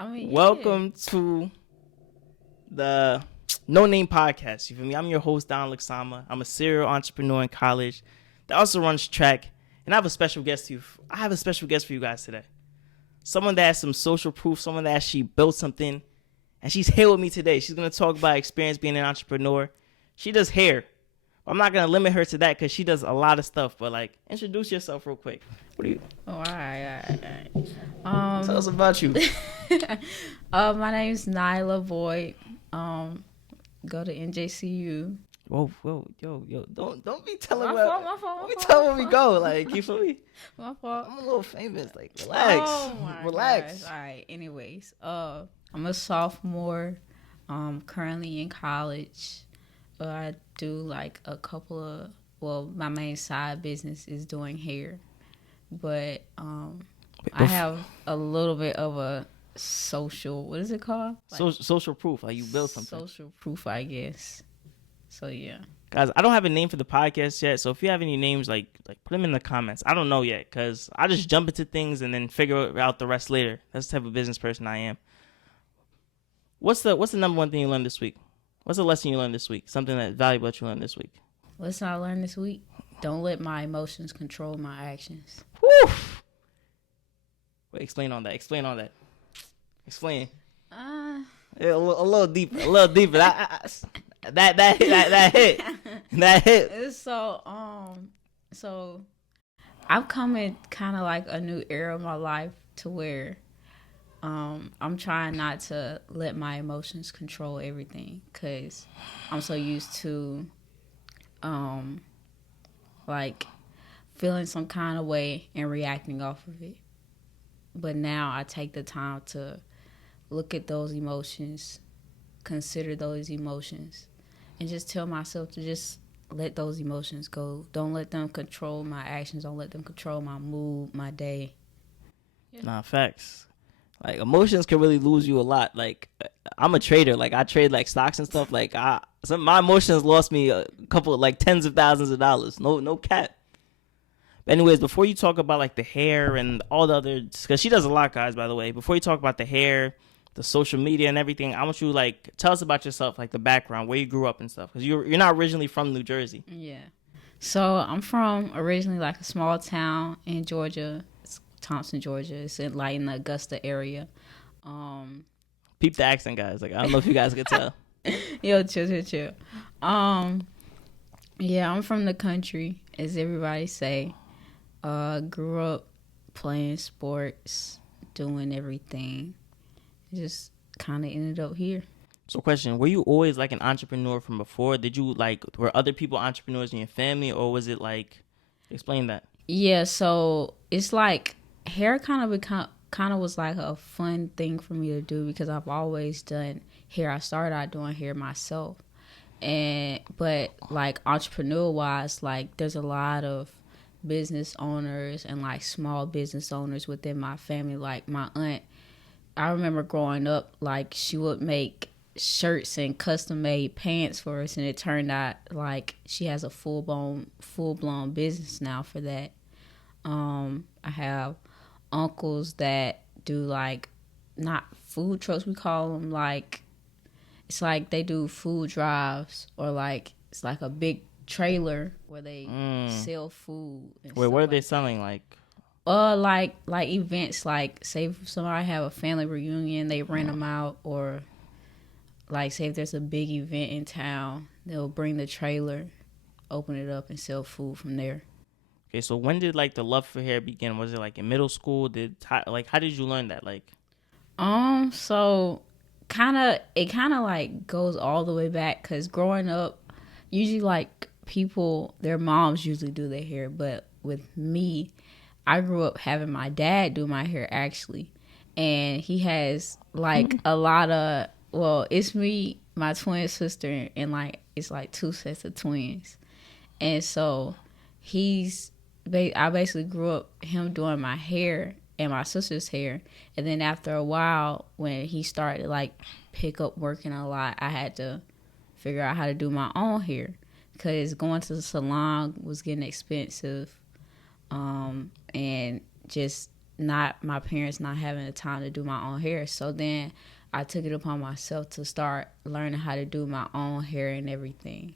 Welcome to the No Name Podcast. You feel me? I'm your host, Don Luxama. I'm a serial entrepreneur in college that also runs track, and I have a special guest to you. I have a special guest for you guys today. Someone that has some social proof, someone that actually built something, and she's here with me today. She's gonna talk about experience being an entrepreneur. She does hair. I'm not gonna limit her to that because she does a lot of stuff. But introduce yourself real quick. What do you? Oh, all right. Tell us about you. My name's Nyla Boyd. Go to NJCU. Whoa, yo! Don't be telling My where. fault. Don't be telling where we go. You feel me? My fault. I'm a little famous. Relax. Oh my Relax. gosh. All right. Anyways, I'm a sophomore. Currently in college. I do a couple of. Well, my main side business is doing hair, but I have a little bit of a social. What is it called? Social proof. You build something. Social proof, I guess. So yeah. Guys, I don't have a name for the podcast yet, so if you have any names, put them in the comments. I don't know yet, because I just jump into things and then figure out the rest later. That's the type of business person I am. What's the number one thing you learned this week? What's the lesson you learned this week? Something that's valuable that you learned this week? Lesson I learned this week? Don't let my emotions control my actions. Woo! Wait, explain on that. Explain. Yeah, a little deeper. That hit. So I've come in kind of a new era of my life to where I'm trying not to let my emotions control everything, because I'm so used to feeling some kind of way and reacting off of it. But now I take the time to look at those emotions, consider those emotions, and just tell myself to just let those emotions go. Don't let them control my actions. Don't let them control my mood, my day. Yeah. Nah, facts. Emotions can really lose you a lot. I'm a trader. I trade stocks and stuff. My emotions lost me a couple tens of thousands of dollars. No cap. But anyways, before you talk about the hair and all the other, because she does a lot, guys, by the way. Before you talk about the hair, the social media and everything, I want you tell us about yourself, the background, where you grew up and stuff, because you're not originally from New Jersey. Yeah. So I'm from originally a small town in Georgia. It's Thompson, Georgia. It's in the Augusta area. Peep the accent, guys. I don't know if you guys could tell. Yo, chill. Yeah, I'm from the country, as everybody say. Grew up playing sports, doing everything. Just kind of ended up here. So question, were you always an entrepreneur from before? Did you were other people entrepreneurs in your family, or was it explain that? Yeah, so it's hair kind of was a fun thing for me to do, because I've always done hair. I started out doing hair myself. But entrepreneur wise, there's a lot of business owners and small business owners within my family. My aunt, I remember growing up, she would make shirts and custom made pants for us, and it turned out she has a full blown business now for that. I have uncles that do not food trucks, we call them, it's they do food drives, or it's a big trailer where they sell food. Wait, what are they selling? Events, say if somebody have a family reunion, they rent them out, or say if there's a big event in town, they'll bring the trailer, open it up, and sell food from there. Okay, so when did the love for hair begin? Was it in middle school? How did you learn that? So it kind of goes all the way back, because growing up, usually people, their moms usually do their hair, but with me, I grew up having my dad do my hair, actually, and he has a lot of, well, it's me, my twin sister, and it's two sets of twins, and so I basically grew up him doing my hair and my sister's hair, and then after a while, when he started to pick up working a lot, I had to figure out how to do my own hair, because going to the salon was getting expensive, and just not my parents not having the time to do my own hair. So then I took it upon myself to start learning how to do my own hair and everything.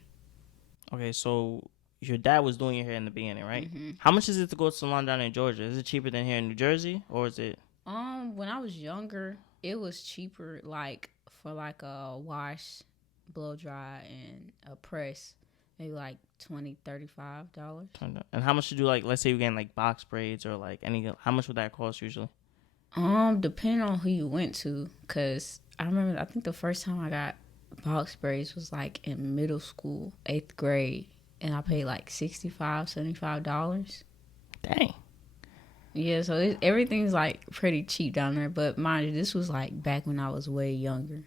Okay, so your dad was doing your hair in the beginning, right? Mm-hmm. How much is it to go to a salon down in Georgia? Is it cheaper than here in New Jersey, or is it? When I was younger, it was cheaper, like for like a wash, blow dry, and a press, maybe like $20-$35. And how much to do, like, let's say you're getting like box braids or like any, how much would that cost usually? Depending on who you went to, cause I remember, I think the first time I got box braids was like in middle school, 8th grade, and I paid like $65-$75. Dang. Yeah, so everything's like pretty cheap down there. But mind you, this was like back when I was way younger.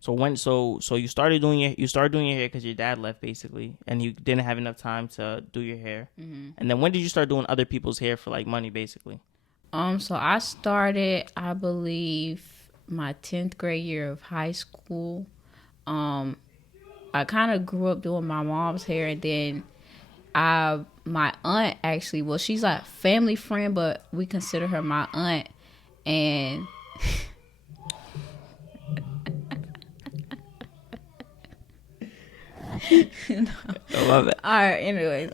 So when so you started doing your hair because your dad left basically, and you didn't have enough time to do your hair. Mm-hmm. And then when did you start doing other people's hair for like money basically? So I started, I believe, my 10th grade year of high school. I kind of grew up doing my mom's hair, and then my aunt actually, well, she's like family friend, but we consider her my aunt, and I love it. all right, anyways,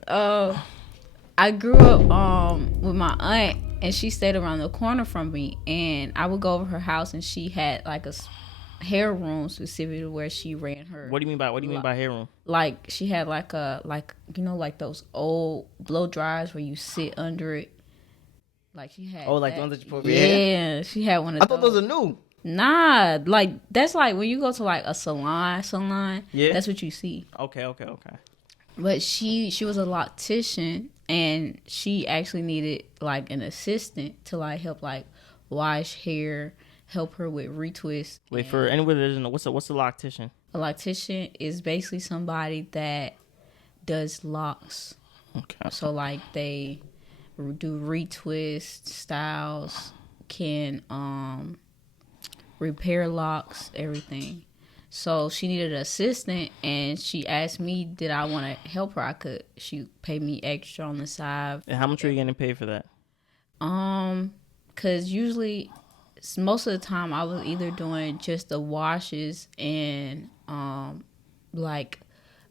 I grew up with my aunt, and she stayed around the corner from me, and I would go over her house, and she had like a hair room specifically where she ran her. What do you mean by hair room? Like she had like like those old blow dryers where you sit under it. Like she had. Oh, like the ones that you put over your hair? Yeah, she had one of I those. thought those are new. Nah, like that's like when you go to like a salon. Yeah. That's what you see. Okay. But she was a loctician, and she actually needed like an assistant to like help like wash hair, help her with retwist. Wait, for anyone that doesn't know, what's a loctician? A loctician is basically somebody that does locks. Okay. So like they do retwist styles, can repair locks, everything. So she needed an assistant, and she asked me, did I want to help her? She paid me extra on the side. And how much are you getting paid for that? Cause usually, most of the time, I was either doing just the washes and like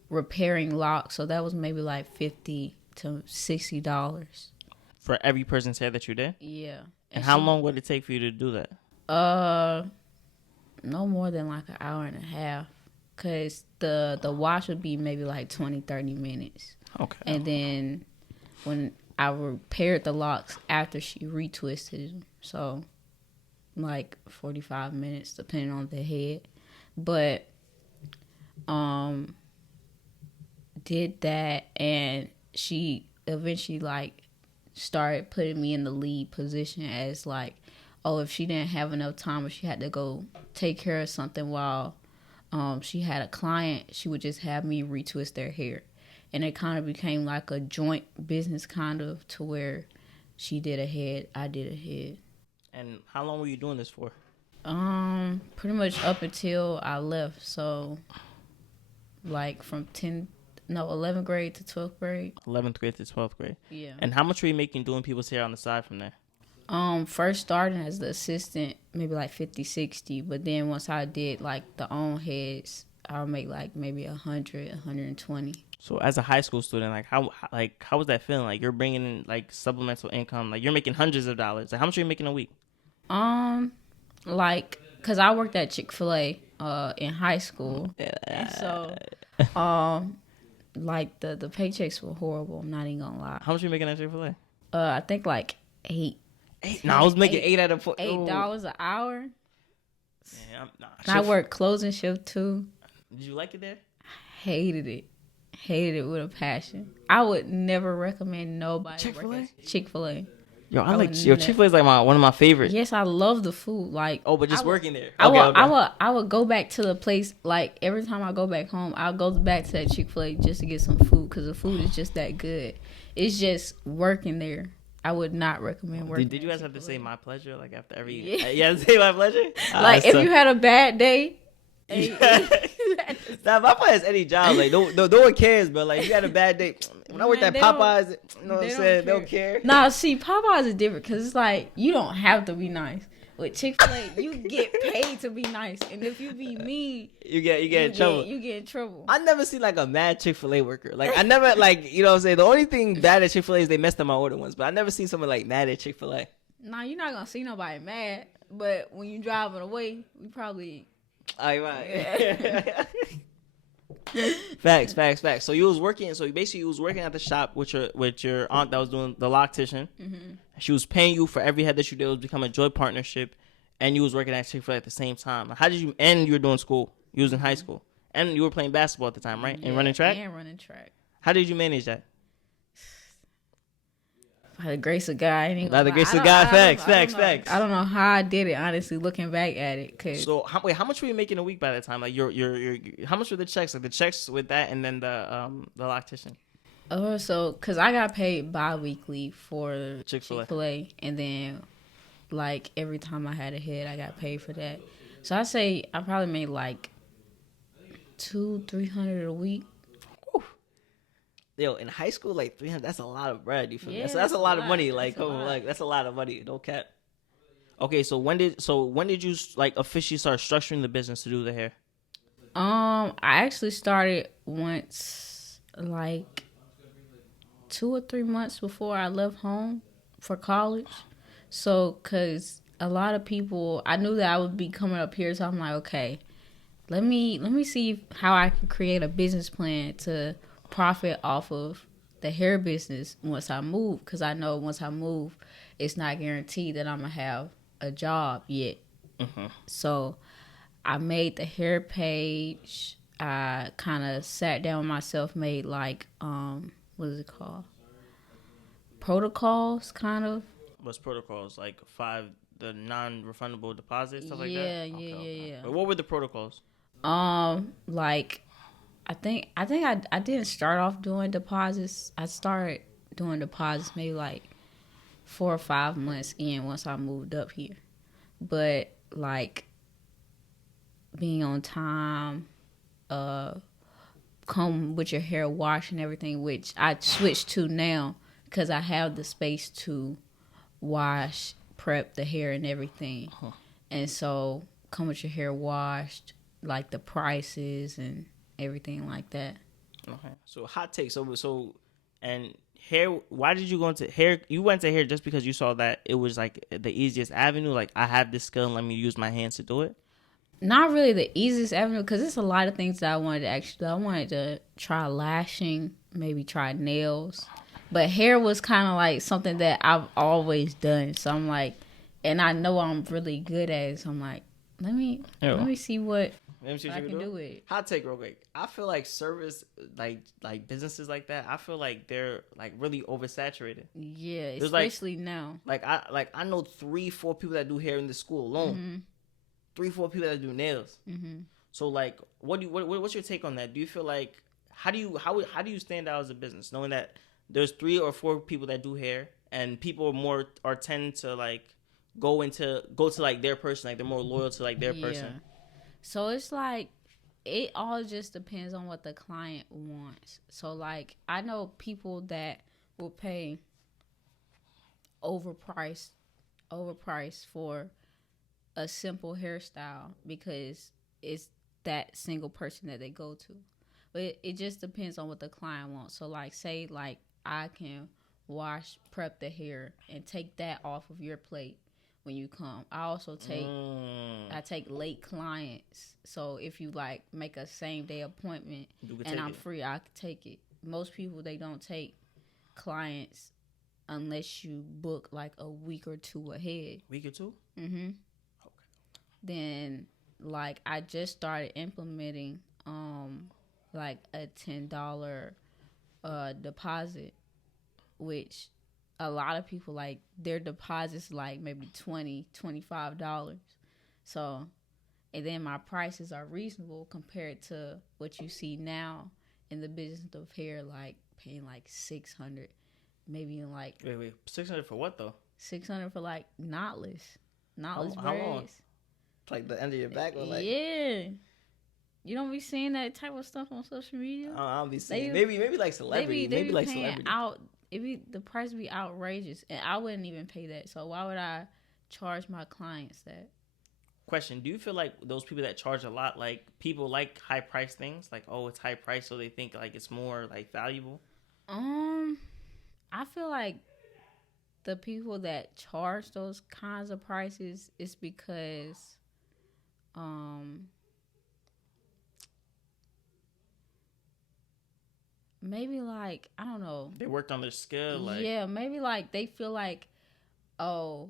repairing locks. So that was maybe like $50 to $60 for every person's hair that you did. Yeah. And how long would it take for you to do that? No more than like an hour and a half, because the wash would be maybe like 20-30 minutes. Okay. And then when I repaired the locks after she retwisted them, so like 45 minutes depending on the head. But did that, and she eventually like started putting me in the lead position as like, oh, if she didn't have enough time or she had to go take care of something while she had a client, she would just have me retwist their hair. And it kind of became like a joint business kind of, to where she did a head, I did a head. And how long were you doing this for? Pretty much up until I left. So like from 11th grade to 12th grade. 11th grade to 12th grade. Yeah. And how much were you making doing people's hair on the side from there? First starting as the assistant, maybe like 50-60, but then once I did like the own heads, I'll make like maybe 100-120. So as a high school student, how was that feeling? Like you're bringing in like supplemental income, like you're making hundreds of dollars. Like how much are you making a week? Like, cause I worked at Chick-fil-A in high school, and so like the paychecks were horrible. I'm not even gonna lie. How much are you making at Chick-fil-A? I think like $8. No, I was making $8 out of $8 an hour. Yeah, I worked closing shift too. Did you like it there? Hated it with a passion. I would never recommend nobody Chick-fil-A? Chick-fil-A. Chick-fil-A is like one of my favorites. Yes, I love the food. Like, but just working there. I would go back to the place. Like every time I go back home, I'll go back to that Chick-fil-A just to get some food, because the food is just that good. It's just working there. I would not recommend working. Did you guys have to say my pleasure like after every? Yeah, say my pleasure. Like if you had a bad day, Nah, Popeye is any job. Like, no one cares, bro. Like, you had a bad day. When I worked at Popeyes, you know what I'm saying? They don't care. Nah, see, Popeyes is different because it's like you don't have to be nice. With Chick-fil-A, you get paid to be nice, and if you be mean, you get in trouble. You get in trouble. I never see like a mad Chick-fil-A worker. Like I never like you know what I'm saying. The only thing bad at Chick-fil-A is they messed up my order once, but I never seen someone like mad at Chick-fil-A. Nah, you're not gonna see nobody mad, but when you driving away, you probably. Right. Facts. So you was working. So basically, you was working at the shop with your aunt that was doing the loctician. Mm-hmm. She was paying you for every head that you did. It was become a joint partnership, and you was working at Chick-fil-A at the same time. How did you? And you were doing school. You was in high school, and you were playing basketball at the time, right? Yeah, and running track. How did you manage that? By the grace of God. By the grace of God. Facts. I don't know how I did it, honestly, looking back at it. So, how much were you making a week by that time? Like, how much were the checks? Like, the checks with that and then the loctician? So, because I got paid bi-weekly for Chick-fil-A. And then, like, every time I had a head, I got paid for that. So, I say I probably made, like, $200-300 a week. Yo, in high school, like 300, that's a lot of bread. You feel me? That's a lot of money. Like, that's a lot of money. No cap. Okay, so when did you like officially start structuring the business to do the hair? I actually started once, like 2 or 3 months before I left home for college. So, cause a lot of people, I knew that I would be coming up here, so I'm like, okay, let me see how I can create a business plan to profit off of the hair business once I move, because I know once I move, it's not guaranteed that I'm gonna have a job yet. Mm-hmm. So I made the hair page. I kind of sat down with myself, made like what is it called? Protocols, kind of. What's protocols? Like the non-refundable deposits, stuff like that. Yeah. But what were the protocols? Like. I think I didn't start off doing deposits. I started doing deposits maybe like 4 or 5 months in once I moved up here. But like being on time, come with your hair washed and everything, which I switched to now because I have the space to wash, prep the hair and everything. Uh-huh. And so come with your hair washed, like the prices and everything like that. Okay. So hot take. So and hair. Why did you go into hair? You went to hair just because you saw that it was like the easiest avenue. Like I have this skill and let me use my hands to do it. Not really the easiest avenue because it's a lot of things that I wanted to actually do. I wanted to try lashing, maybe try nails, but hair was kind of like something that I've always done. So I'm like, and I know I'm really good at it. So I'm like, let me see what. I can do it. Hot take real quick. I feel like service, like businesses like that, I feel like they're like really oversaturated. Yeah, especially now. Like I know 3-4 people that do hair in the school alone. Mm-hmm. 3-4 people that do nails. Mm-hmm. So like, what's your take on that? Do you feel like how do you stand out as a business knowing that there's 3 or 4 people that do hair and people tend to like go to like their person, like they're more loyal to like their person. So it's like, it all just depends on what the client wants. So like, I know people that will pay overpriced for a simple hairstyle because it's that single person that they go to. But it just depends on what the client wants. So like, say like I can prep the hair and take that off of your plate when you come. I also take late clients. So if you like make a same day appointment and I'm free, I can take it. Most people, they don't take clients unless you book like a week or 2 ahead. Week or 2? Mm-hmm. Okay. Then like I just started implementing like a $10 deposit, which a lot of people, like, their deposits like maybe $20-25. So, and then my prices are reasonable compared to what you see now in the business of hair, like paying like $600, maybe in like wait, $600 for what though? $600 for like knotless how long? Like the end of your back or like? Yeah. You don't be seeing that type of stuff on social media. I don't be seeing. Maybe like celebrity. They maybe be like paying celebrity. out. The price be outrageous, and I wouldn't even pay that. So why would I charge my clients that? Question: do you feel like those people that charge a lot, like people like high price things, like oh it's high price, so they think like it's more like valuable? I feel like the people that charge those kinds of prices is because maybe like I don't know. They worked on their skill, like Yeah, maybe like they feel like, oh,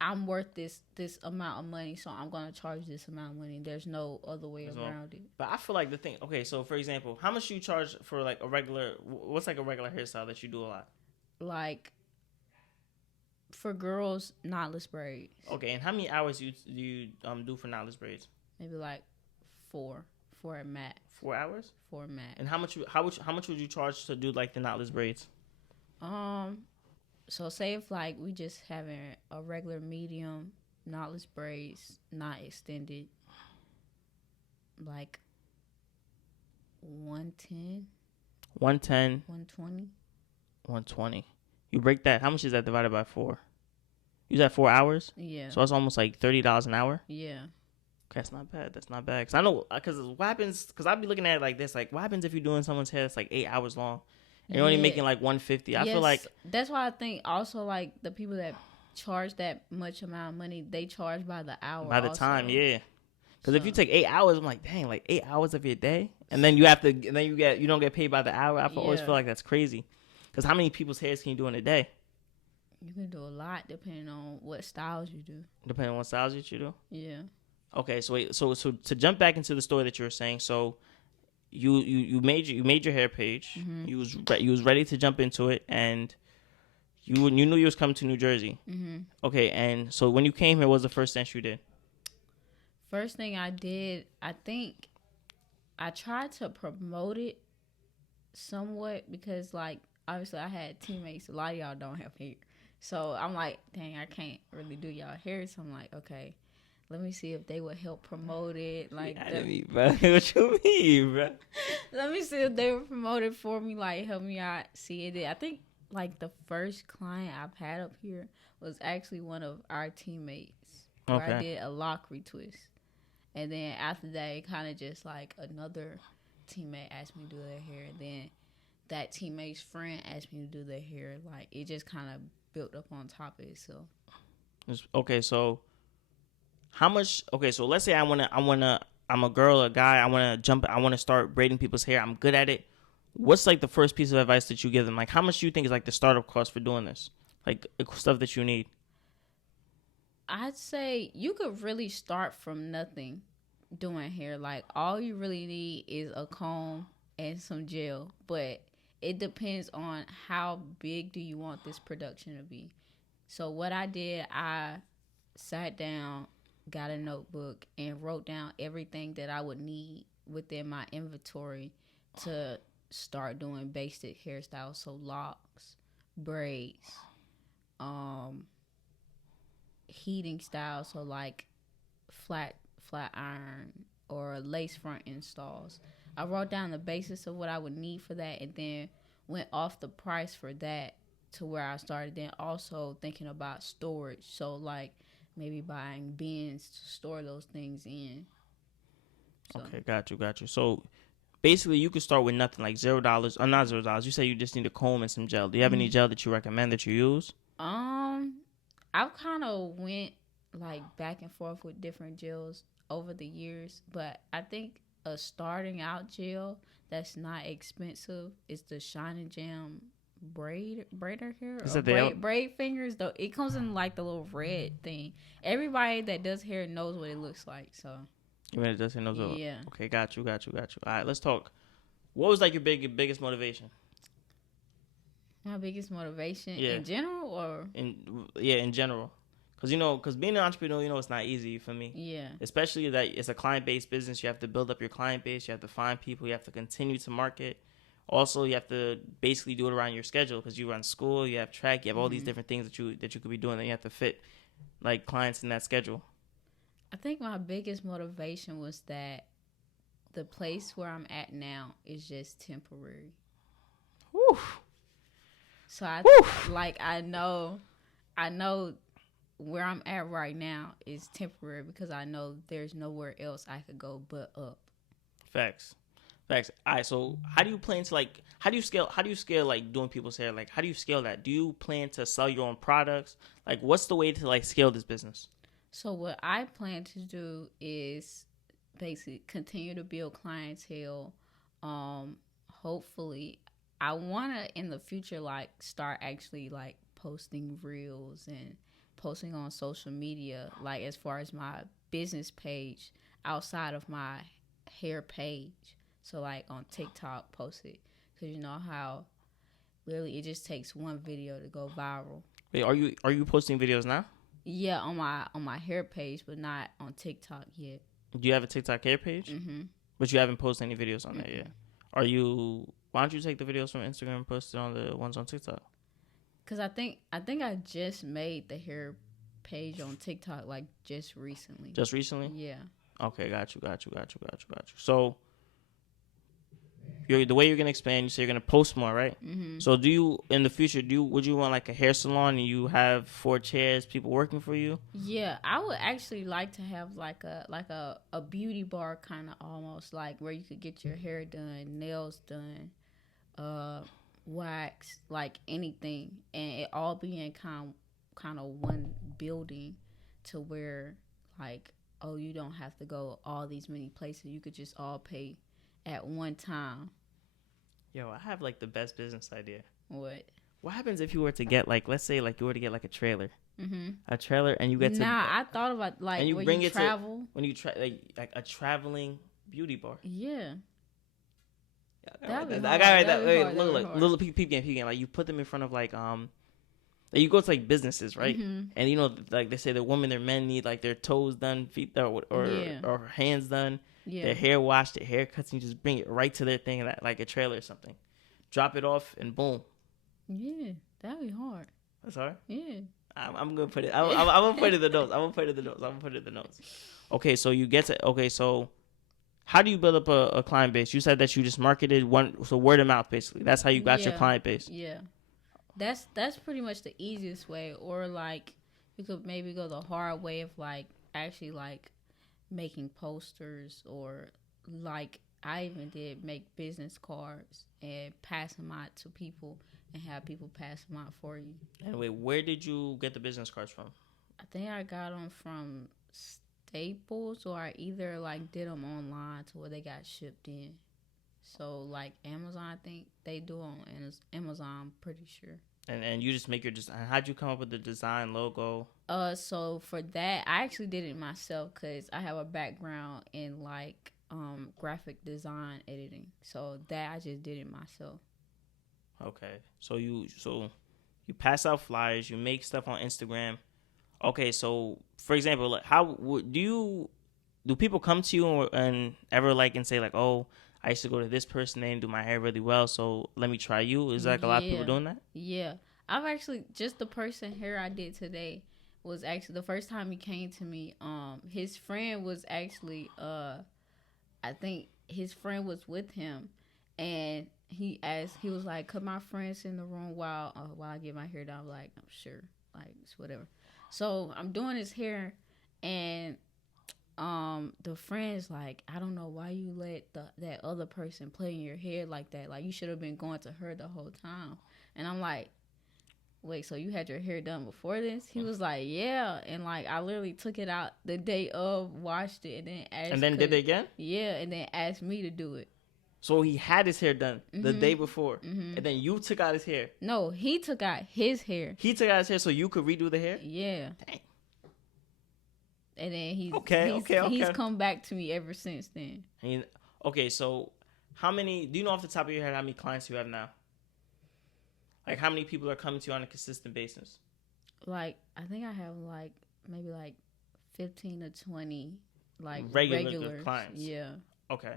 I'm worth this amount of money, so I'm gonna charge this amount of money. There's no other way around it. But I feel like the thing. Okay, so for example, how much do you charge for like a regular? What's like a regular hairstyle that you do a lot? Like for girls, knotless braids. Okay, and how many hours do you do for knotless braids? Maybe like four at max. 4 hours. 4 max. And how much would you charge to do like the knotless braids? So say if like we just having a regular medium knotless braids, not extended, like 110, 110, 120. 120. You break that. How much is that divided by 4? You said 4 hours. Yeah. So that's almost like $30 an hour. Yeah. Okay, that's not bad. That's not bad. Cause I know, cause what happens? Cause I'll be looking at it like this. Like, what happens if you're doing someone's hair that's like 8 hours long, and you're only making like 150? I feel like that's why I think also like the people that charge that much amount of money, they charge by the hour. By the also. time, yeah. Because if you take 8 hours, I'm like, dang, like 8 hours of your day, and then you don't get paid by the hour. I always feel like that's crazy. Because how many people's hairs can you do in a day? You can do a lot depending on what styles you do. Depending on what styles you do. Yeah. Okay, so wait, so to jump back into the story that you were saying, so you made your hair page, Mm-hmm. you was ready to jump into it, and you knew you was coming to New Jersey. Mm-hmm. Okay, and so when you came here, what was the first dance you did? First thing I did, I think I tried to promote it somewhat because like obviously I had teammates. A lot of y'all don't have hair, so I'm like, dang, I can't really do y'all hair. So I'm like, okay. Let me see if they would help promote it. Like, bro. What you mean, bro? Let me see if they would promote it for me. Like, help me out. See it. I think like the first client I've had up here was actually one of our teammates. Where I did a lock retwist, and then after that, it kind of just like another teammate asked me to do their hair, and then that teammate's friend asked me to do their hair. Like, it just kind of built up on top of itself. Okay, so. How much? Okay, so let's say I'm a girl, a guy. I want to start braiding people's hair. I'm good at it. What's like the first piece of advice that you give them? Like, how much do you think is like the startup cost for doing this? Like stuff that you need. I'd say you could really start from nothing doing hair. Like, all you really need is a comb and some gel. But it depends on how big do you want this production to be. So what I did, I sat down, got a notebook, and wrote down everything that I would need within my inventory to start doing basic hairstyles. So locks, braids, heating styles, so like flat iron or lace front installs. I wrote down the basis of what I would need for that, and then went off the price for that to where I started. Then also thinking about storage, so like maybe buying bins to store those things in. So. Okay, got you. So basically, you could start with nothing, like $0 or not $0. You say you just need a comb and some gel. Do you have any gel that you recommend that you use? I've kind of went like back and forth with different gels over the years, but I think a starting out gel that's not expensive is the Shine and Jam braider hair. Is that braid fingers though? It comes in like the little red thing. Everybody that does hair knows what it looks like. So you mean it doesn't know? Yeah. Okay, got you. All right, let's talk. What was like your biggest motivation? My biggest motivation in general, or in general, because being an entrepreneur, it's not easy for me. Yeah. Especially that it's a client-based business. You have to build up your client base. You have to find people. You have to continue to market. Also, you have to basically do it around your schedule because you run school, you have track, you have all these different things that you could be doing. And you have to fit like clients in that schedule. I think my biggest motivation was that the place where I'm at now is just temporary. Whew. So I know where I'm at right now is temporary because I know there's nowhere else I could go but up. Facts. Facts. All right. So how do you plan to like? How do you scale? How do you scale like doing people's hair? Like how do you scale that? Do you plan to sell your own products? Like what's the way to like scale this business? So what I plan to do is basically continue to build clientele. Hopefully, I wanna in the future like start actually like posting reels and posting on social media, like as far as my business page outside of my hair page. So like on TikTok, post it because you know how literally it just takes one video to go viral. Wait, are you posting videos now? Yeah, on my hair page, but not on TikTok yet. Do you have a TikTok hair page? Mm-hmm. But you haven't posted any videos on there yet. Are you? Why don't you take the videos from Instagram and post it on the ones on TikTok? Cause I just made the hair page on TikTok like just recently. Just recently? Yeah. Okay, got you. So, the way you're gonna expand, you say you're gonna post more, right? Mm-hmm. So, do you in the future would you want like a hair salon and you have 4 chairs, people working for you? Yeah, I would actually like to have like a beauty bar kind of almost like where you could get your hair done, nails done, wax, like anything, and it all be in kind of one building, to where like oh you don't have to go all these many places. You could just all pay at one time. Yo, I have like the best business idea. What? What happens if you were to get like, let's say like you were to get like a trailer, Mm-hmm. and you get to I thought about like and you when bring you it travel. to when you like a traveling beauty bar. Yeah. I That'd be got hard. right that. That'd be Wait, hard. look, That'd be like hard. little peep game. Like you put them in front of like you go to like businesses, right? Mm-hmm. And you know, like they say, the women, their men need like their toes done, feet done, Yeah. or hands done, Yeah. their hair washed, their haircuts, and you just bring it right to their thing, like a trailer or something. Drop it off, and boom. Yeah. That'd be hard. That's hard. Yeah. I'm gonna put it. I'm gonna put it in the notes. I'm gonna put it in the notes. Okay, so you get to. Okay, so how do you build up a client base? You said that you just marketed so word of mouth, basically. That's how you got your client base. Yeah. That's pretty much the easiest way. Or like you could maybe go the hard way of like actually like making posters, or like I even did make business cards and pass them out to people and have people pass them out for you. Anyway, where did you get the business cards from? I think I got them from Staples, or I either like did them online to where they got shipped in. So like Amazon, I think they do on Amazon. I'm pretty sure. And you just make your design. How'd you come up with the design logo? So for that, I actually did it myself because I have a background in like graphic design editing. So that I just did it myself. Okay, so you pass out flyers, you make stuff on Instagram. Okay, so for example, like, do people come to you and ever like and say like, oh, I used to go to this person, they didn't do my hair really well, so let me try you? Is like a lot of people doing that? Yeah, I've actually just the person hair I did today was actually the first time he came to me. His friend was actually I think his friend was with him, and he was like, could my friends in the room while I get my hair done? I'm like, I'm sure, like it's whatever. So I'm doing his hair, and the friend's like, I don't know why you let that other person play in your hair like that. Like you should have been going to her the whole time. And I'm like, wait, so you had your hair done before this? He was like, yeah. And like I literally took it out the day of, washed it, and then asked. And then did it again? Yeah, and then asked me to do it. So he had his hair done the day before, and then you took out his hair. No, he took out his hair. He took out his hair so you could redo the hair? Yeah. Dang. And then he's come back to me ever since then. Okay, so do you know off the top of your head how many clients you have now? Like how many people are coming to you on a consistent basis? Like I think I have like maybe like 15 to 20 like regular clients. Yeah. Okay.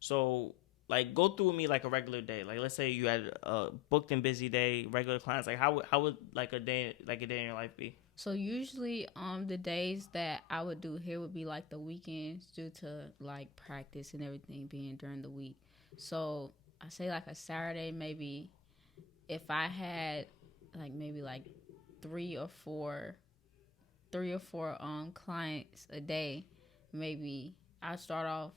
So like go through with me like a regular day. Like let's say you had a booked and busy day, regular clients. Like how would like a day in your life be? So usually, the days that I would do hair would be like the weekends due to like practice and everything being during the week. So I say like a Saturday, maybe if I had like maybe like three or four, clients a day, maybe I start off.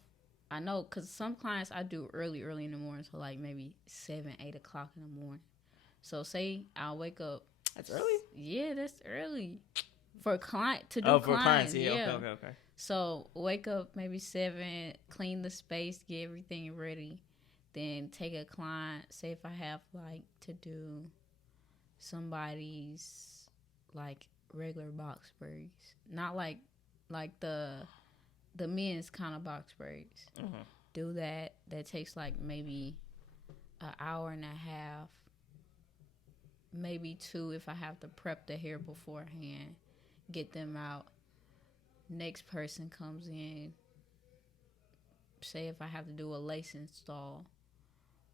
I know because some clients I do early in the morning, so like maybe 7, 8 o'clock in the morning. So say I'll wake up. That's early. Yeah, that's early for a client to do. Oh, for clients, yeah. Okay. So wake up maybe 7, clean the space, get everything ready, then take a client. Say if I have like to do somebody's like regular box braids, not like the men's kind of box braids. Mm-hmm. Do that. That takes like maybe an hour and a half, maybe 2 if I have to prep the hair beforehand, get them out. Next person comes in. Say if I have to do a lace install,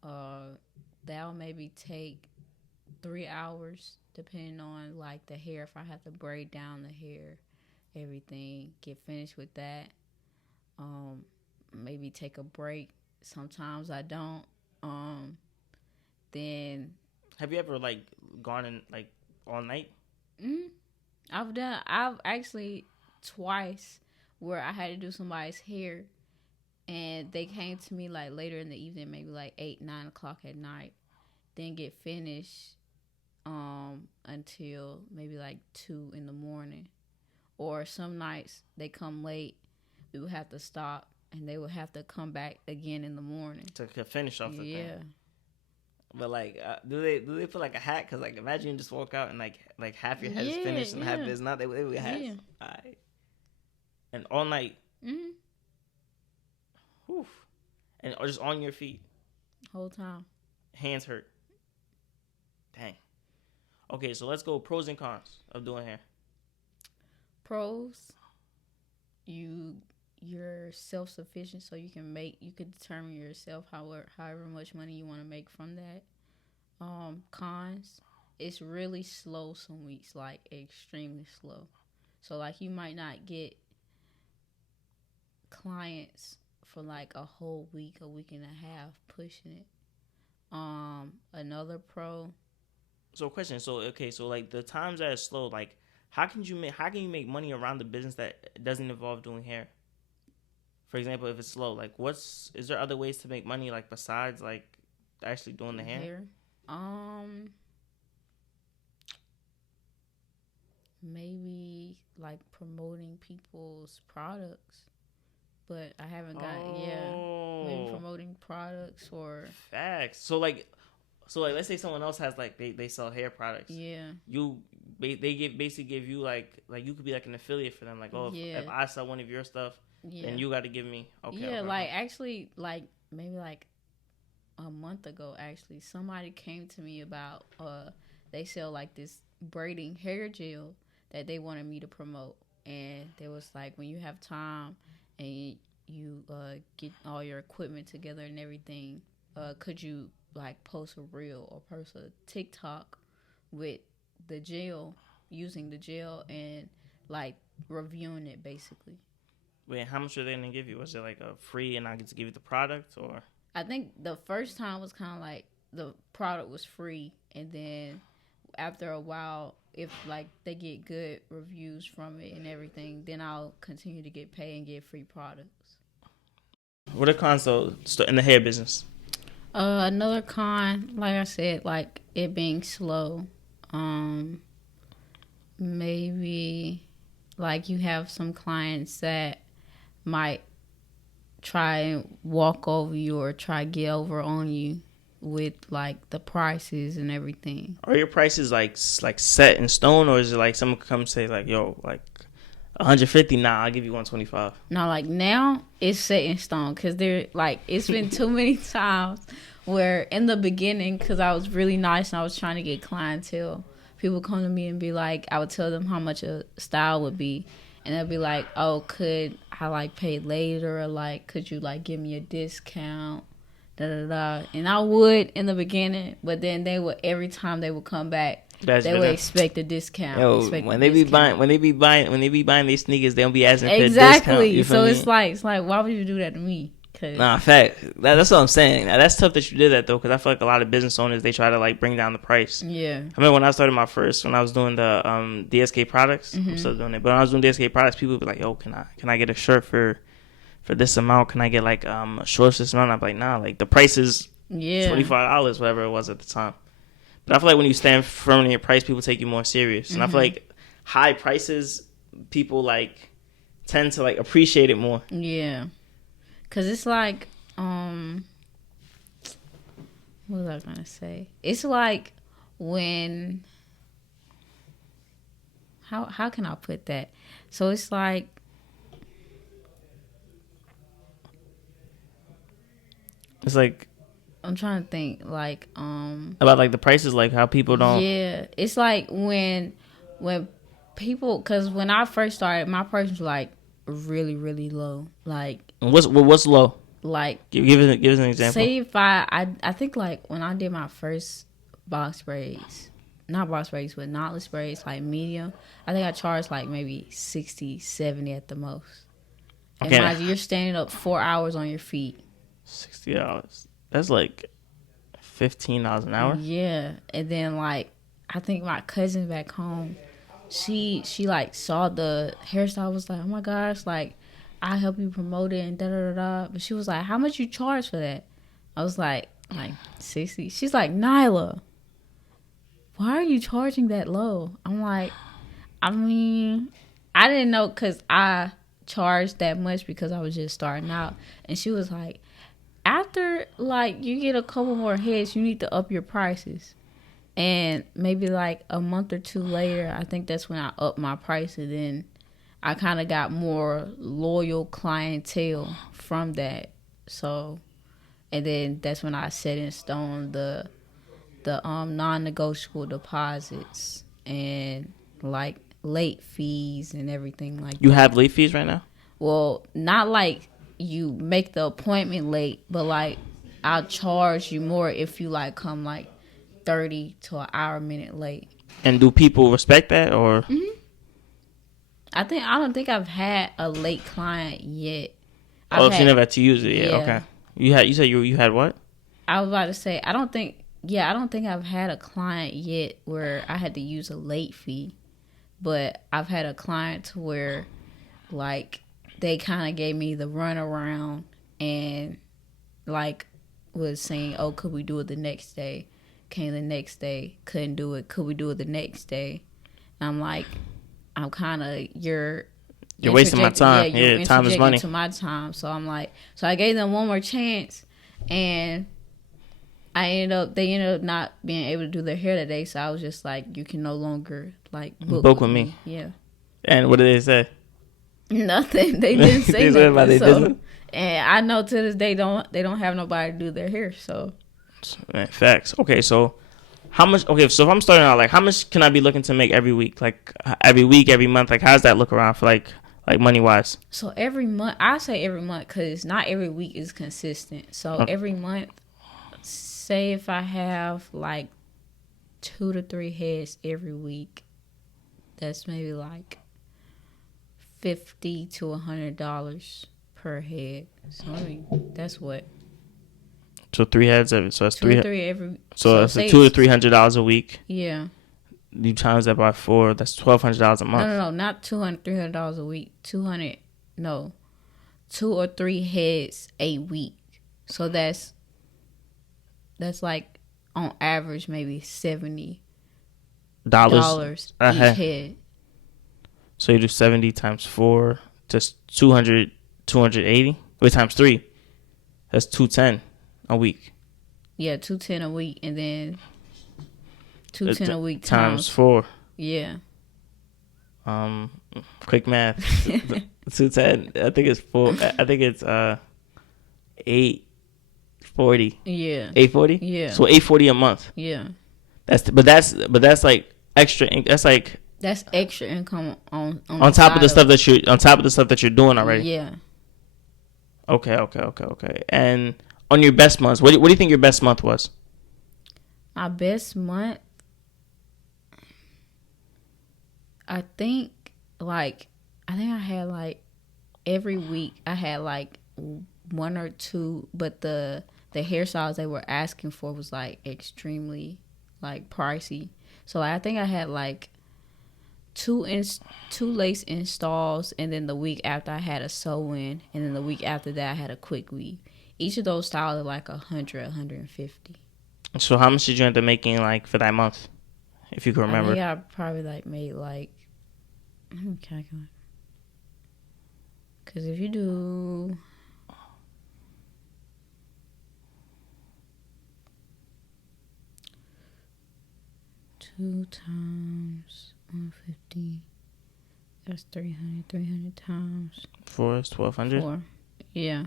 that'll maybe take 3 hours, depending on like the hair. If I have to braid down the hair, everything, get finished with that. Maybe take a break. Sometimes I don't. Then have you ever like gone in like all night? I've actually twice where I had to do somebody's hair, and they came to me like later in the evening, maybe like 8, 9 o'clock at night. Then get finished until maybe like 2 in the morning. Or some nights they come late, we would have to stop, and they would have to come back again in the morning to finish off the thing. Yeah. But like, do they put like a hat? Cause like, imagine you just walk out and like half your head is finished and half is not. They would have hats. Yeah. Alright. And all night. Mhm. Oof. And or just on your feet. Whole time. Hands hurt. Dang. Okay, so let's go pros and cons of doing hair. Pros, you're self-sufficient, so you can determine yourself however much money you want to make from that. Cons, it's really slow some weeks, like extremely slow. So like you might not get clients for like a whole week, a week and a half pushing it. Another pro. So question, so like the times that are slow, like how can you make money around the business that doesn't involve doing hair? For example, if it's slow, like is there other ways to make money like besides like actually doing the hair? Maybe like promoting people's products, but I haven't got maybe promoting products or facts. So like let's say someone else has like they sell hair products. Yeah. They basically give you like you could be like an affiliate for them. Like if I sell one of your stuff, then you got to give me. Okay. Like actually like maybe like a month ago, actually somebody came to me about they sell like this braiding hair gel that they wanted me to promote, and they was like, when you have time and you get all your equipment together and everything, could you like post a reel or post a TikTok with the gel, using the gel and like reviewing it basically. Wait, how much are they gonna give you? Was it like a free and I get to give you the product, or? I think the first time was kind of like the product was free, and then after a while, if like they get good reviews from it and everything, then I'll continue to get paid and get free products. What are cons though in the hair business? Another con, like I said, like it being slow. Maybe like you have some clients that might try and walk over you or try to get over on you with like the prices and everything. Are your prices like set in stone, or is it like someone come say like, yo, like 150? Nah, I'll give you 125. No, like now it's set in stone, because they're like, it's been too many times where in the beginning, because I was really nice and I was trying to get clientele, people come to me and be like, I would tell them how much a style would be, and they'll be like, oh, could I like pay later, or like could you like give me a discount, da da da. And I would in the beginning, but then they would, every time they would come back, They would expect a discount. Yo, when they be buying these sneakers, they don't be asking for a discount. Exactly. So it's like, why would you do that to me? Nah, fact. That's what I'm saying. Now, that's tough that you did that though, because I feel like a lot of business owners, they try to like bring down the price. Yeah. I remember when I started when I was doing the DSK products. I'm still doing it, but when I was doing DSK products, people would be like, "Yo, can I get a shirt for this amount? Can I get like a shorts this amount?" I'm like, "Nah, like the price is $25, whatever it was at the time." But I feel like when you stand firm in your price, people take you more serious, and I feel like high prices, people like tend to like appreciate it more. Yeah. Cause it's like, what was I gonna say? It's like when, how can I put that? So it's like, I'm trying to think like, about like the prices, like how people don't. Yeah, it's like when people, cause when I first started, my price was like really, really low, like. What's low? Like give us an example. Say if I think like when I did my first box braids, not box braids, but knotless braids, like medium, I think I charged like maybe 60, 70 at the most. Okay. And mind you, you're standing up 4 hours on your feet. $60. That's like $15 an hour. Yeah, and then like I think my cousin back home, she like saw the hairstyle, was like, oh my gosh, like. I help you promote it and da da da da. But she was like, "How much you charge for that?" I was like 60. She's like, "Nyla, why are you charging that low?" I'm like, I mean, I didn't know because I charged that much because I was just starting out. And she was like, after like you get a couple more heads, you need to up your prices. And maybe like a month or two later, I think that's when I upped my price, and then I kind of got more loyal clientele from that. So, and then that's when I set in stone the non-negotiable deposits and like late fees and everything like that. You have late fees right now? Well, not like you make the appointment late, but like I'll charge you more if you like come like 30 to an hour a minute late. And do people respect that or? Mm-hmm. I don't think I've had a late client yet. So you never had to use it yet. Yeah. Okay. You said you had what? I was about to say I don't think I've had a client yet where I had to use a late fee, but I've had a client to where like they kind of gave me the runaround and like was saying, "Oh, could we do it the next day?" Came the next day, couldn't do it. Could we do it the next day? And I'm like, I'm kind of you're wasting my time. Yeah, time is money. To my time, so I'm like, so I gave them one more chance, and they ended up not being able to do their hair that day. So I was just like, you can no longer like book with me. Yeah. And what did they say? Nothing. They didn't say nothing. So, and I know to this day they don't have nobody to do their hair. So. Man, facts. Okay, so how much? Okay, so if I'm starting out, like, how much can I be looking to make every week? Like, every week, every month? Like, how does that look around for, like money wise? So every month, I say every month because not every week is consistent. So every month, say if I have like 2 to 3 heads every week, that's maybe like $50 to $100 per head. So I mean, that's what. So 3 heads of it. So that's 2 to 3 every. So that's $200 to $300 a week. Yeah. You times that by 4. That's $1,200 a month. No, not $200, $300 a week. 2 or 3 heads a week. So that's like on average maybe $70 each head. So you do 70 times 4, just 280. Wait, times 3. That's 210 a week. Yeah, 210 a week, and then 210 a week times 4. Yeah. Quick math. 210. I think it's 4. I think it's 840. Yeah. 840. Yeah. So 840 a month. Yeah. That's like extra. That's extra income on top of the stuff that you're doing already. Yeah. Okay. And on your best months, what do you think your best month was? My best month, I think I had like every week I had like one or two, but the hairstyles they were asking for was like extremely like pricey. So like, I think I had like two lace installs, and then the week after I had a sew-in, and then the week after that I had a quick weave. Each of those styles are like 150. So how much did you end up making like for that month, if you can remember? I think I probably like made like, let me calculate. Because if you do 2 times 150, that's 300 times 4 is 1,200. 4. Yeah.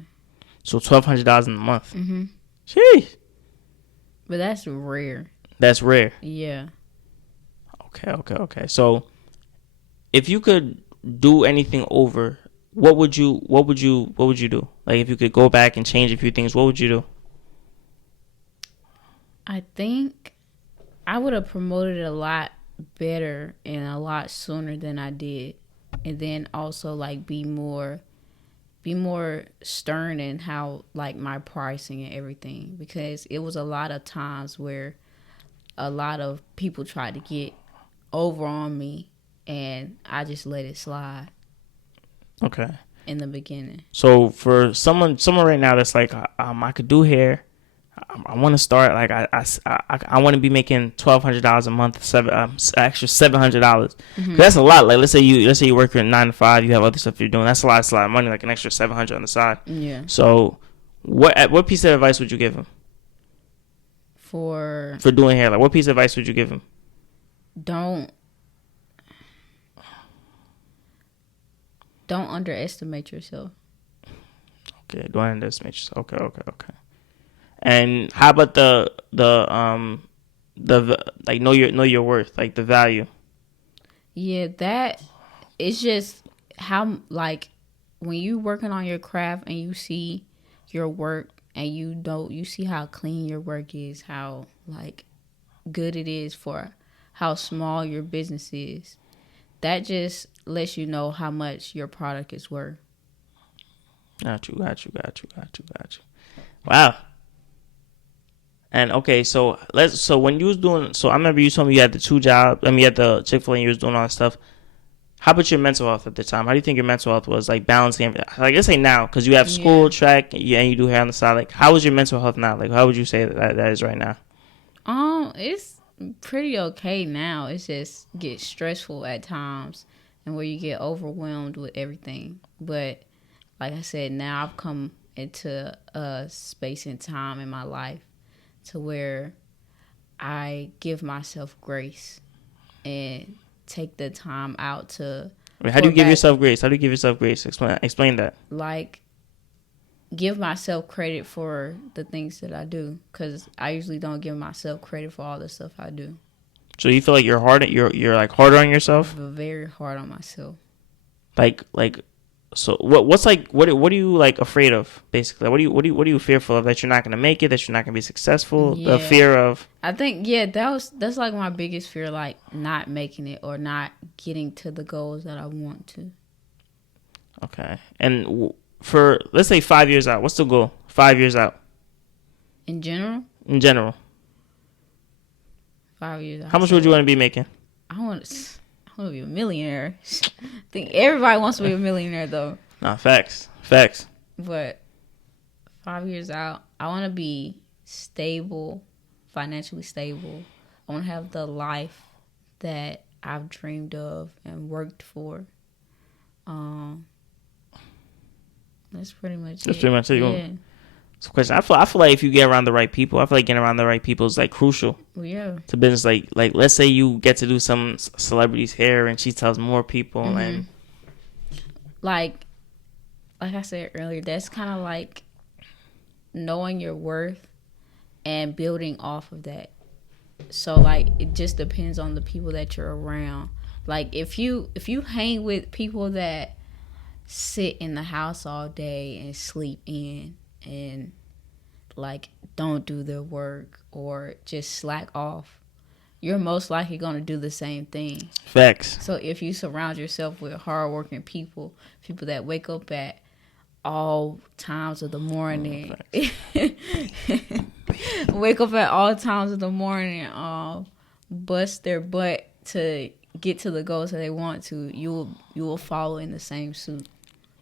So $1,200 in a month. Mm-hmm. Sheesh. But that's rare. That's rare. Yeah. Okay. So if you could do anything over, what would you do? Like if you could go back and change a few things, what would you do? I think I would have promoted it a lot better and a lot sooner than I did. And then also like be more stern in how like my pricing and everything, because it was a lot of times where a lot of people tried to get over on me and I just let it slide. Okay. In the beginning. So for someone right now that's like, I could do hair. I want to start like I want to be making $1,200 a month, extra $700. That's a lot. Like let's say you work your 9 to 5, you have other stuff you're doing. That's a lot of money, like an extra $700 on the side. Yeah. So what piece of advice would you give him for doing hair? Like what piece of advice would you give him? Don't underestimate yourself. Okay, don't underestimate yourself. Okay. And how about the like know your worth, like the value? Yeah, that it's just how like when you working on your craft and you see your work and you see how clean your work is, how like good it is for how small your business is. That just lets you know how much your product is worth. Got you. Wow. And okay, so when you was doing, so I remember you told me you had the 2 jobs. I mean, you had the Chick-fil-A and you was doing all that stuff. How about your mental health at the time? How do you think your mental health was, like balancing everything? Like let's say now, because you have school, track, and you do hair on the side. Like how is your mental health now? Like how would you say that is right now? It's pretty okay now. It's just gets stressful at times, and where you get overwhelmed with everything. But like I said, now I've come into a space and time in my life to where I give myself grace and take the time out to. How do you give yourself grace? How do you give yourself grace? Explain that. Like, give myself credit for the things that I do, because I usually don't give myself credit for all the stuff I do. So you feel like you're like harder on yourself? I'm very hard on myself. Like so what are you like afraid of basically? What are you fearful of, that you're not gonna make it, that you're not gonna be successful? Yeah. The fear of, I think that's like my biggest fear, like not making it or not getting to the goals that I want to. Okay. And for let's say 5 years out, what's the goal 5 years out? In general 5 years out, how much would you want to be making? I want to be a millionaire. I think everybody wants to be a millionaire, though. Nah, facts. But 5 years out, I want to be stable, financially stable. I want to have the life that I've dreamed of and worked for. That's pretty much it. Yeah. So question, I feel like if you get around the right people, I feel like getting around the right people is like crucial. Yeah. To business, like let's say you get to do some celebrity's hair and she tells more people, and like I said earlier, that's kind of like knowing your worth and building off of that. So like it just depends on the people that you're around. Like if you hang with people that sit in the house all day and sleep in and like don't do their work or just slack off, you're most likely going to do the same thing. Facts. So if you surround yourself with hardworking people, people that wake up at all times of the morning, wake up at all times of the morning, bust their butt to get to the goals that they want to, you will follow in the same suit.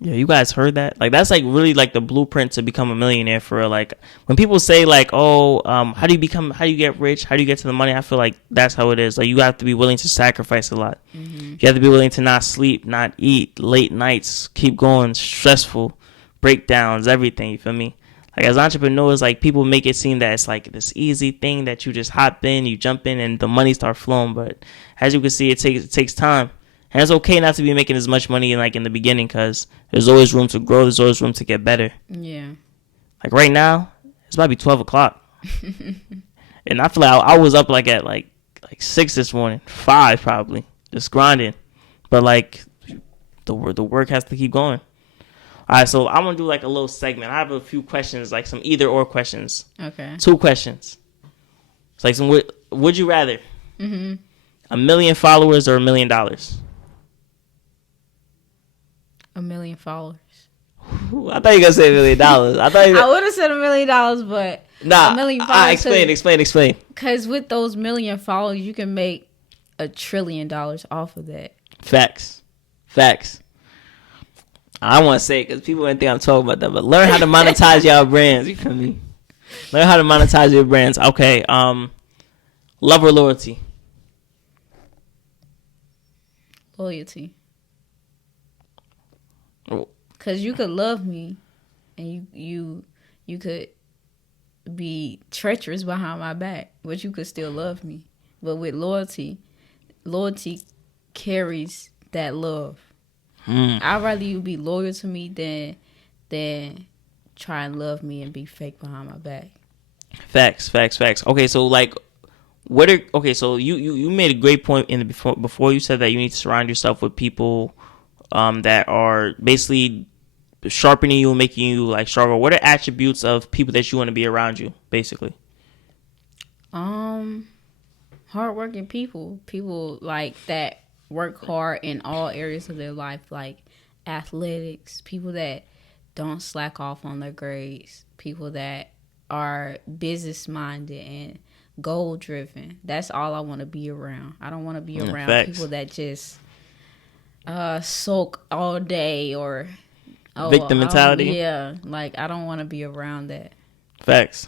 Yeah, you guys heard that? Like, that's like really like the blueprint to become a millionaire for real. Like, when people say like, oh, how do you get rich? How do you get to the money? I feel like that's how it is. Like, you have to be willing to sacrifice a lot. Mm-hmm. You have to be willing to not sleep, not eat, late nights, keep going, stressful, breakdowns, everything. You feel me? Like, as entrepreneurs, like, people make it seem that it's like this easy thing that you just hop in, you jump in, and the money starts flowing. But as you can see, it takes time. And it's okay not to be making as much money in the beginning, because there's always room to grow. There's always room to get better. Yeah. Like right now, it's about to be 12 o'clock. And I feel like I was up like at like 6 this morning, 5 probably, just grinding. But like the work has to keep going. All right, so I'm going to do like a little segment. I have a few questions, like some either or questions. Okay. 2 questions. It's like some would you rather? Mm-hmm. 1 million followers or $1 million? 1 million followers. Ooh, I thought you were gonna say $1 million. I would have said $1 million, but nah. 1 million followers. Explain. Because with those million followers, you can make $1 trillion off of that. Facts. I don't want to say it because people wouldn't think I'm talking about that, but learn how to monetize your brands. You feel me? Learn how to monetize your brands. Okay. Love or loyalty? Loyalty. Because you could love me and you could be treacherous behind my back, but you could still love me. But with loyalty carries that love. I'd rather you be loyal to me than try and love me and be fake behind my back. Facts. Okay, so like, so you made a great point before you said that you need to surround yourself with people that are basically sharpening you, making you like stronger. What are attributes of people that you want to be around you, basically? Hardworking people like that work hard in all areas of their life, like athletics, people that don't slack off on their grades, people that are business minded and goal driven. That's all I want to be around. I don't want to be around people that just sulk all day or victim mentality. Yeah, like I don't want to be around that. Facts.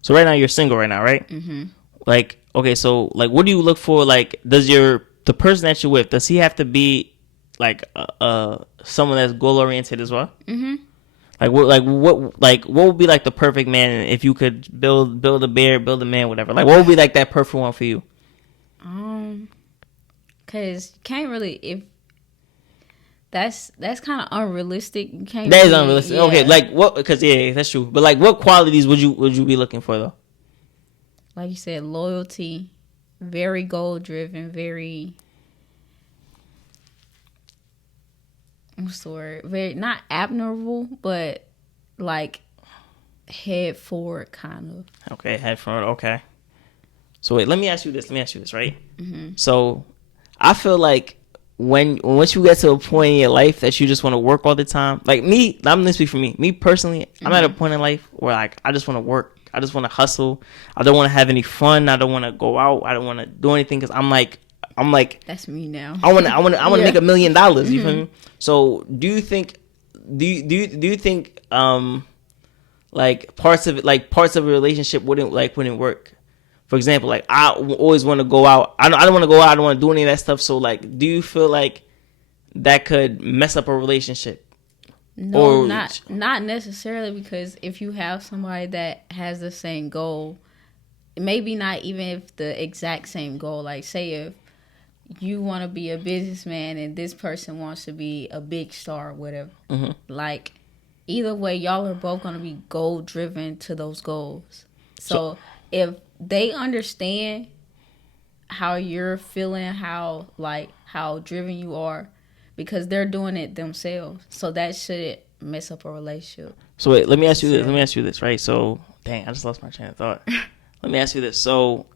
So right now you're single right now, right? Mm-hmm. Like, okay, so like, what do you look for? Like, the person that you're with, does he have to be like someone that's goal oriented as well? Mm-hmm. What would be like the perfect man if you could build a bear, build a man, whatever? Like, what would be like that perfect one for you? Cause you can't really, if that's kind of unrealistic. You can't. That is unrealistic. Yeah. Okay, like what? Because that's true. But like, what qualities would you be looking for though? Like you said, loyalty, very goal driven, very. What's the word? Very not abnormal, but like head forward kind of. Okay, head forward. Okay. So wait, let me ask you this, right? Mm-hmm. So, I feel like once you get to a point in your life that you just want to work all the time, like me, I'm gonna speak for me. Me personally, I'm at a point in life where like I just want to work. I just want to hustle. I don't want to have any fun. I don't want to go out. I don't want to do anything because I'm like that's me now. I want to make $1 million. You feel me? So do you think like parts of a relationship wouldn't work? For example, like I always want to go out. I don't want to go out. I don't want to do any of that stuff. So like, do you feel like that could mess up a relationship? No, not necessarily, because if you have somebody that has the same goal, maybe not even if the exact same goal. Like say if you want to be a businessman and this person wants to be a big star or whatever. Mm-hmm. Like either way, y'all are both going to be goal driven to those goals. So if they understand how you're feeling, how driven you are, because they're doing it themselves. So that shouldn't mess up a relationship. So wait, let me ask you this, right? So, dang, I just lost my train of thought. Let me ask you this. So,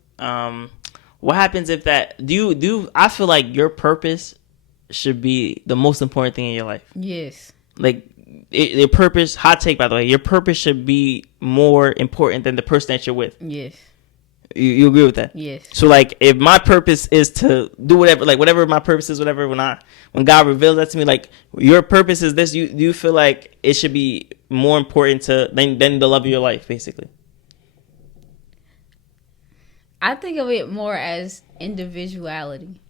What happens if that? I feel like your purpose should be the most important thing in your life. Yes. Like your purpose. Hot take, by the way. Your purpose should be more important than the person that you're with. Yes. You agree with that? Yes. So like, if my purpose is to do whatever, like whatever my purpose is, whatever, when God reveals that to me, like your purpose is this, you feel like it should be more important than the love of your life, basically. I think of it more as individuality.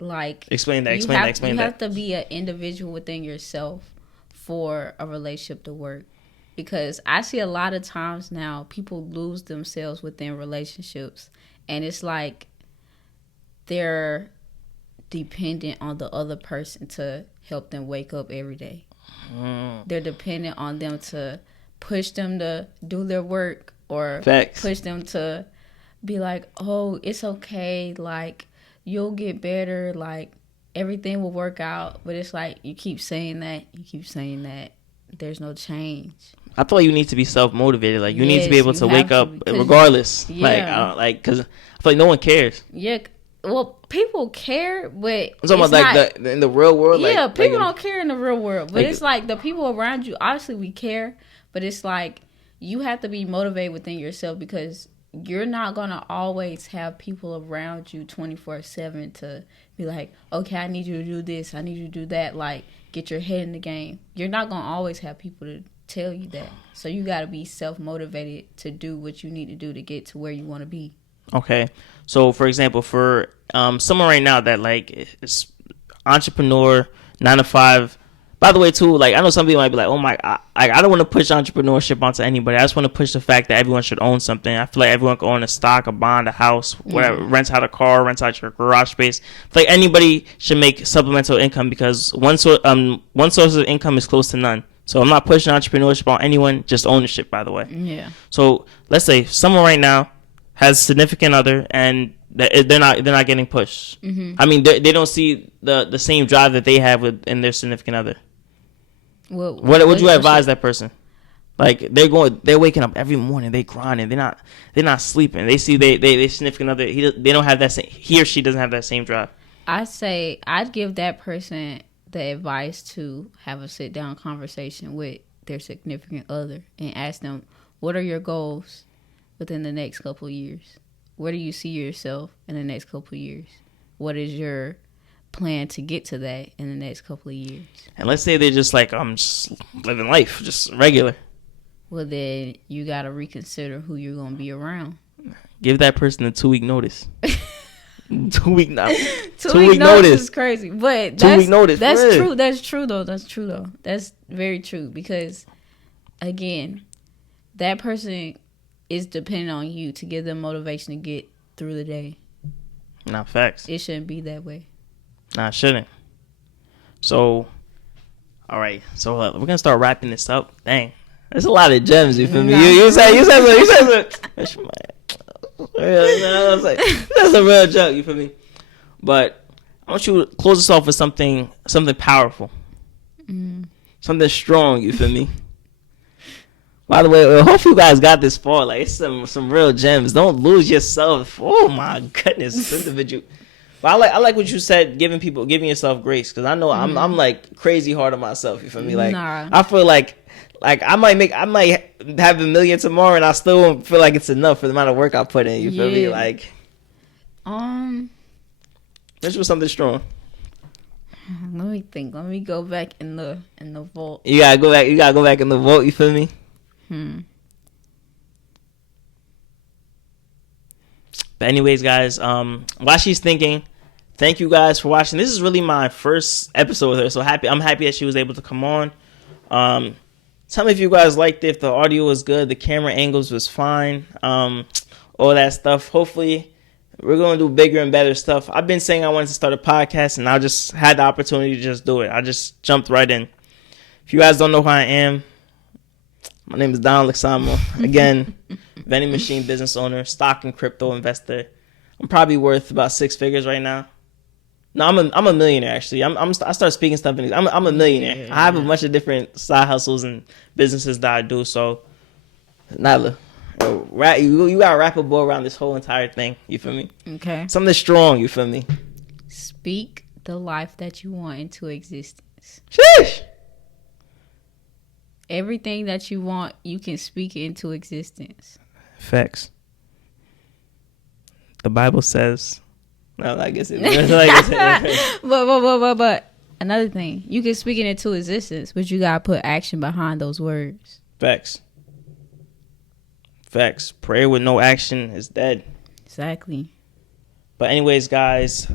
Like, explain that. You have to be an individual within yourself for a relationship to work. Because I see a lot of times now people lose themselves within relationships, and it's like they're dependent on the other person to help them wake up every day. They're dependent on them to push them to do their work, or push them to be like, oh, it's okay, like you'll get better, like everything will work out. But it's like you keep saying that, there's no change. I feel like you need to be self-motivated. Like, you need to be able to wake up regardless. Yeah. Like, because I feel like no one cares. Yeah. Well, people care, but I'm talking about like in the real world. Yeah, like, people don't care in the real world. But it's like the people around you, obviously we care, but it's like you have to be motivated within yourself, because you're not going to always have people around you 24/7 to be like, okay, I need you to do this, I need you to do that, like get your head in the game. You're not going to always have people to tell you that. So you got to be self-motivated to do what you need to do to get to where you want to be. Okay. So, for example, for someone right now that like is entrepreneur, 9 to 5. By the way, too, like I know some people might be like, "Oh my, I don't want to push entrepreneurship onto anybody. I just want to push the fact that everyone should own something. I feel like everyone can own a stock, a bond, a house, whatever. Rent out a car, rent out your garage space. I feel like anybody should make supplemental income, because one source of income is close to none. So I'm not pushing entrepreneurship on anyone, just ownership, by the way. Yeah. So let's say someone right now has a significant other and they're not getting pushed. Mm-hmm. I mean, they don't see the same drive that they have in their significant other. What would you advise that person? Like, they're waking up every morning, they grinding, they're not sleeping. They see they significant other, they don't have that same, he or she doesn't have that same drive. I say I'd give that person the advice to have a sit down conversation with their significant other and ask them, what are your goals within the next couple of years? Where do you see yourself in the next couple of years? What is your plan to get to that in the next couple of years? And let's say they're just like, I'm just living life, just regular. Well, then you got to reconsider who you're going to be around. Give that person a 2-week notice. 2 week notice. 2 week notice is crazy, but 2 week notice. That's true. That's true though. That's very true, because again, that person is dependent on you to give them motivation to get through the day. Not facts. It shouldn't be that way. Nah, it shouldn't. So, all right. So we're gonna start wrapping this up. Dang, there's a lot of gems. You feel me? You said that's a real joke. You feel me? But I want you to close us off with something powerful, something strong. You feel me? By the way, I hope you guys got this far. Like, it's some real gems. Don't lose yourself. Oh my goodness, this individual. But I like what you said, giving yourself grace, because I know I'm like crazy hard on myself. You feel me? Like, I feel like I might have $1 million tomorrow, and I still won't feel like it's enough for the amount of work I put in. You feel me? Like, this was something strong. Let me think. Let me go back in the vault. You gotta go back. You gotta go back in the vault. You feel me? But anyways, guys, while she's thinking, thank you guys for watching. This is really my first episode with her, so I'm happy that she was able to come on. Tell me if you guys liked it, if the audio was good, the camera angles was fine, all that stuff. Hopefully, we're going to do bigger and better stuff. I've been saying I wanted to start a podcast, and I just had the opportunity to just do it. I just jumped right in. If you guys don't know who I am, my name is Don Lexamo. Again, vending machine business owner, stock and crypto investor. I'm probably worth about 6 figures right now. No, I'm a millionaire actually. I start speaking stuff in. I'm a millionaire. I have a bunch of different side hustles and businesses that I do. So, Nyla, Yo, you got to wrap a bow around this whole entire thing. You feel me? Okay. Something strong. You feel me? Speak the life that you want into existence. Sheesh. Everything that you want, you can speak it into existence. Facts. The Bible says. No, I guess it. But another thing, you can speak it into existence, but you gotta put action behind those words. Facts. Prayer with no action is dead. Exactly. But anyways, guys,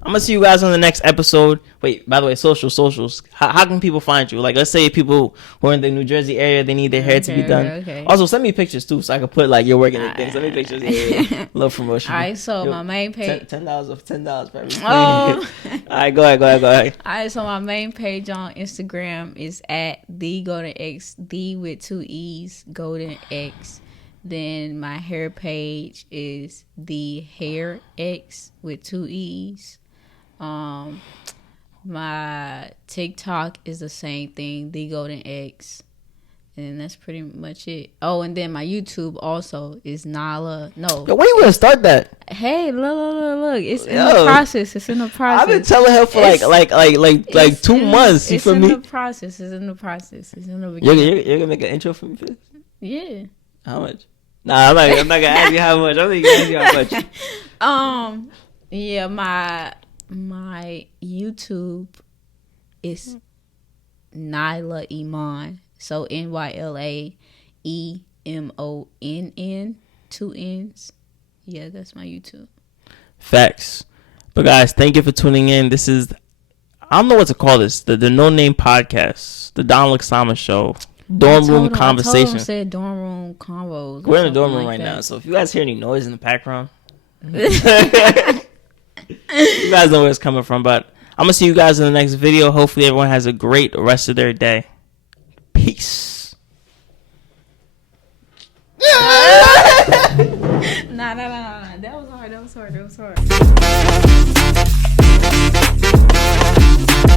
I'm gonna see you guys on the next episode. Wait, by the way, socials. How can people find you? Like, let's say people who are in the New Jersey area, they need their hair to be done. Okay. Also, send me pictures too, so I can put like your work and everything. Send me pictures. Yeah. Love promotion. All right, so my main page. $10 for everything. Oh. All right, go ahead. All right, so my main page on Instagram is at the Golden X, the with 2 E's, Golden X. Then my hair page is the Hair X with 2 E's. My TikTok is the same thing, the Golden X, and that's pretty much it. Oh, and then my YouTube also is Nala. No, yo, when you gonna start that? Hey, look! It's in the process. It's in the process. I've been telling her for like 2 months. You feel me? It's in the process. It's in the beginning. You're gonna make an intro for me, please? Yeah. How much? Nah, I'm not gonna ask you how much. I'm gonna ask you how much. Yeah, my YouTube is Nyla Iman. So NYLAEMONN, 2 N's. Yeah, that's my YouTube. Facts. But guys, thank you for tuning in. This is, I don't know what to call this. The No Name Podcast, the Don Luxama Show, dorm room conversation. I told him said dorm room convos. We're in the dorm room right now, so if you guys hear any noise in the background, you guys know where it's coming from. But I'm gonna see you guys in the next video. Hopefully everyone has a great rest of their day. Peace. Nah. That was hard.